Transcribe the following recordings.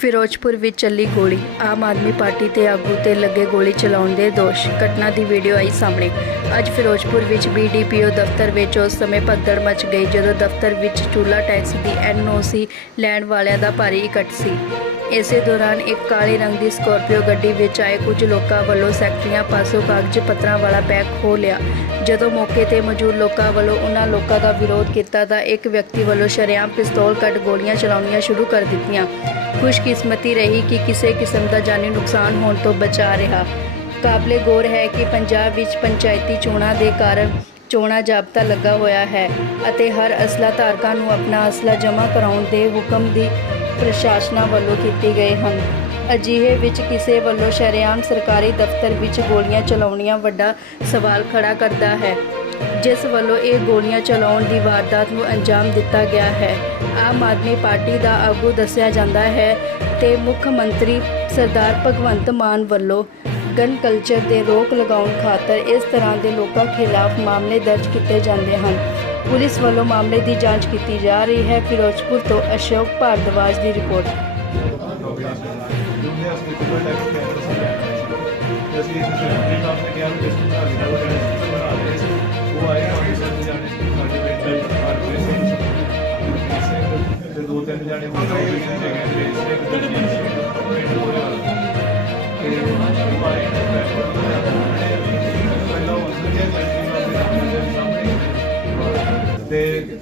ਫਿਰੋਜ਼ਪੁਰ ਵਿੱਚ ਚੱਲੀ ਗੋਲੀ ਆਮ ਆਦਮੀ ਪਾਰਟੀ ਤੇ ਆਗੂ ਤੇ ਲੱਗੇ ਗੋਲੀ ਚਲਾਉਣ ਦੇ ਦੋਸ਼ ਘਟਨਾ ਦੀ ਵੀਡੀਓ ਆਈ ਸਾਹਮਣੇ ਅੱਜ ਫਿਰੋਜ਼ਪੁਰ ਵਿੱਚ ਬੀਡੀਪੀਓ ਦਫ਼ਤਰ ਵਿੱਚ ਉਸ ਸਮੇਂ ਭੱਦੜ ਮਚ ਗਈ ਜਦੋਂ ਦਫ਼ਤਰ ਵਿੱਚ ਚੂਲਾ ਟੈਕਸ ਦੀ ਐਨਓਸੀ ਲੈਣ ਵਾਲਿਆਂ ਦਾ ਭਾਰੀ ਇਕੱਠ ਸੀ ਇਸੇ ਦੌਰਾਨ ਇੱਕ ਕਾਲੇ ਰੰਗ ਦੀ ਸਕੋਰਪੀਓ ਗੱਡੀ ਵਿੱਚ ਆਏ ਕੁਝ ਲੋਕਾਂ ਵੱਲੋਂ ਸੈਕਟਰੀਆਂ ਪਾਸੋਂ ਕਾਗਜ਼ ਪੱਤਰਾਂ ਵਾਲਾ ਪੈਕ ਖੋਲ ਲਿਆ ਜਦੋਂ ਮੌਕੇ ਤੇ ਮੌਜੂਦ ਲੋਕਾਂ ਵੱਲੋਂ ਉਹਨਾਂ ਲੋਕਾਂ ਦਾ ਵਿਰੋਧ ਕੀਤਾ ਤਾਂ ਇੱਕ ਵਿਅਕਤੀ ਵੱਲੋਂ ਸ਼ਰਿਆਮ ਪਿਸਤੌਲ ਕੱਢ ਗੋਲੀਆਂ ਚਲਾਉਣੀਆਂ ਸ਼ੁਰੂ ਕਰ ਦਿੱਤੀਆਂ ਕੁਝ ਖੁਸ਼ਕਿਸਮਤੀ ਰਹੀ ਕਿ ਕਿਸੇ ਕਿਸਮ ਦਾ ਜਾਨੀ ਨੁਕਸਾਨ ਹੋਣ ਤੋਂ ਬਚਾ ਰਿਹਾ ਕਾਬਲੇ ਗੌਰ ਹੈ ਕਿ ਪੰਜਾਬ ਵਿੱਚ ਪੰਚਾਇਤੀ ਚੋਣਾਂ ਦੇ ਕਾਰਨ ਚੋਣਾ ਜਾਬਤਾ ਲੱਗਾ ਹੋਇਆ ਹੈ ਅਤੇ ਹਰ ਅਸਲਾ ਧਾਰਕਾਂ ਨੂੰ ਆਪਣਾ ਅਸਲਾ ਜਮ੍ਹਾਂ ਕਰਾਉਣ ਦੇ ਹੁਕਮ ਦੀ ਪ੍ਰਸ਼ਾਸਨਾ ਵੱਲੋਂ ਕੀਤੀ ਗਏ ਹਨ ਅਜੀਹੇ ਵਿੱਚ ਕਿਸੇ ਵੱਲੋਂ ਸ਼ਰਿਆਮ ਸਰਕਾਰੀ ਦਫ਼ਤਰ ਵਿੱਚ ਗੋਲੀਆਂ ਚਲਾਉਣੀਆਂ ਵੱਡਾ ਸਵਾਲ ਖੜਾ ਕਰਦਾ ਹੈ ਜਿਸ ਵੱਲੋਂ ਇਹ ਗੋਲੀਆਂ ਚਲਾਉਣ ਦੀ ਵਾਰਦਾਤ ਨੂੰ ਅੰਜਾਮ ਦਿੱਤਾ ਗਿਆ ਹੈ ਆਮ ਆਦਮੀ ਪਾਰਟੀ ਦਾ ਆਗੂ ਦੱਸਿਆ ਜਾਂਦਾ ਹੈ ਤੇ ਮੁੱਖ ਮੰਤਰੀ ਸਰਦਾਰ ਭਗਵੰਤ ਮਾਨ ਵੱਲੋਂ ਗਨ ਕਲਚਰ ਦੇ ਰੋਕ ਲਗਾਉਣ ਖਾਤਰ ਇਸ ਤਰ੍ਹਾਂ ਦੇ ਲੋਕਾਂ ਖਿਲਾਫ ਮਾਮਲੇ ਦਰਜ ਕੀਤੇ ਜਾਂਦੇ ਹਨ ਪੁਲਿਸ ਵੱਲੋਂ ਮਾਮਲੇ ਦੀ ਜਾਂਚ ਕੀਤੀ ਜਾ ਰਹੀ ਹੈ ਫਿਰੋਜ਼ਪੁਰ ਤੋਂ ਅਸ਼ੋਕ ਭਾਰਦਵਾਜ ਦੀ ਰਿਪੋਰਟ 제 이제 이제 이제 이제 이제 이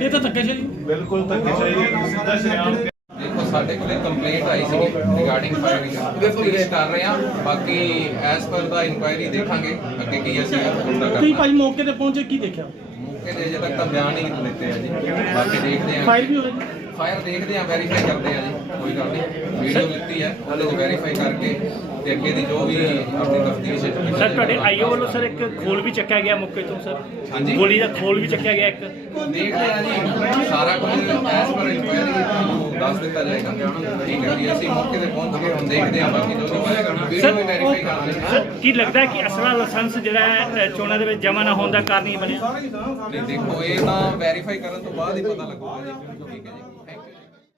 ਇਹ ਤਾਂ ਧੱਕੇ ਸ਼ਾਹੀ ਬਿਲਕੁਲ ਧੱਕੇ ਸ਼ਾਹੀ ਸਿੱਧਾ ਸ਼ਰਮ ਦੇਖੋ ਸਾਡੇ ਕੋਲੇ ਕੰਪਲੇਂਟ ਆਈ ਸੀ ਰਿਗਾਰਡਿੰਗ ਫਾਇਰਿੰਗ ਦੇਖੋ ਇਹ ਕਰ ਰਹੇ ਆ ਬਾਕੀ ਐਸ ਪਰ ਦਾ ਇਨਕੁਆਇਰੀ ਦੇਖਾਂਗੇ ਅੱਗੇ ਕੀ ਅਸੀਂ ਇਹ ਕਰਨਾ ਕੀ ਭਾਈ ਮੌਕੇ ਤੇ ਪਹੁੰਚੇ ਕੀ ਦੇਖਿਆ ਮੌਕੇ ਤੇ ਜੇ ਤੱਕ ਤਾਂ ਬਿਆਨ ਨਹੀਂ ਦਿੱਤੇ ਆ ਜੀ ਬਾਕੀ ਦੇਖਦੇ ਆ ਫਾਇਰ ਵੀ ਹੋ ਗਿਆ ਜੀ ਫਾਇਰ ਦੇਖਦੇ ਆ ਵੈਰੀਫਾਈ ਕਰਦੇ ਆ ਜੀ ਕੋਈ ਗੱਲ ਨਹੀਂ ਵੀਡੀਓ ਦਿੱਤੀ ਆ ਉਹਨਾਂ ਨੂੰ ਵੈਰੀਫਾਈ ਕਰਕੇ ਤੇ ਅੱਗੇ ਦੀ ਜੋ ਵੀ ਆਪਣੀ ਤਸਦੀਕ ਸੀ ਸਰ ਤੁਹਾਡੇ ਆਈਓ ਵੱਲੋਂ ਸਰ ਇੱਕ ਖੋਲ ਵੀ ਚੱਕਿਆ ਗਿਆ ਮੁੱਕੇ ਤੋਂ ਸਰ ਹਾਂਜੀ ਗੋਲੀ ਦਾ ਖੋਲ ਵੀ ਚੱਕਿਆ ਗਿਆ ਇੱਕ ਦੇਖ ਲਿਆ ਜੀ ਸਾਰਾ ਕੁਝ ਐਸ ਪਰ ਦੱਸ ਦਿੱਤਾ ਜਾਏਗਾ ਨਹੀਂ ਕਰੀ ਅਸੀਂ ਮੁੱਕੇ ਦੇ ਪਹੁੰਚ ਗਏ ਹੁਣ ਦੇਖਦੇ ਆ ਬਾਕੀ ਜੋ ਵੀ ਕਰਨਾ ਸਰ ਵੈਰੀਫਾਈ ਕਰ ਲਿਆ ਕੀ ਲੱਗਦਾ ਹੈ ਕਿ ਅਸਲਾ ਲਾਇਸੈਂਸ ਜਿਹੜਾ ਹੈ ਚੋਣਾਂ ਦੇ ਵਿੱਚ ਜਮਾ ਨਾ ਹੋਣ ਦਾ ਕਾਰਨ ਹੀ ਬਣਿਆ ਦੇਖੋ ਇਹ ਤਾਂ ਵੈਰੀਫਾਈ ਕਰਨ ਤੋਂ ਬਾਅਦ ਹੀ ਪਤਾ ਲੱਗੂਗਾ ਜੀ ਕਿਉਂਕਿ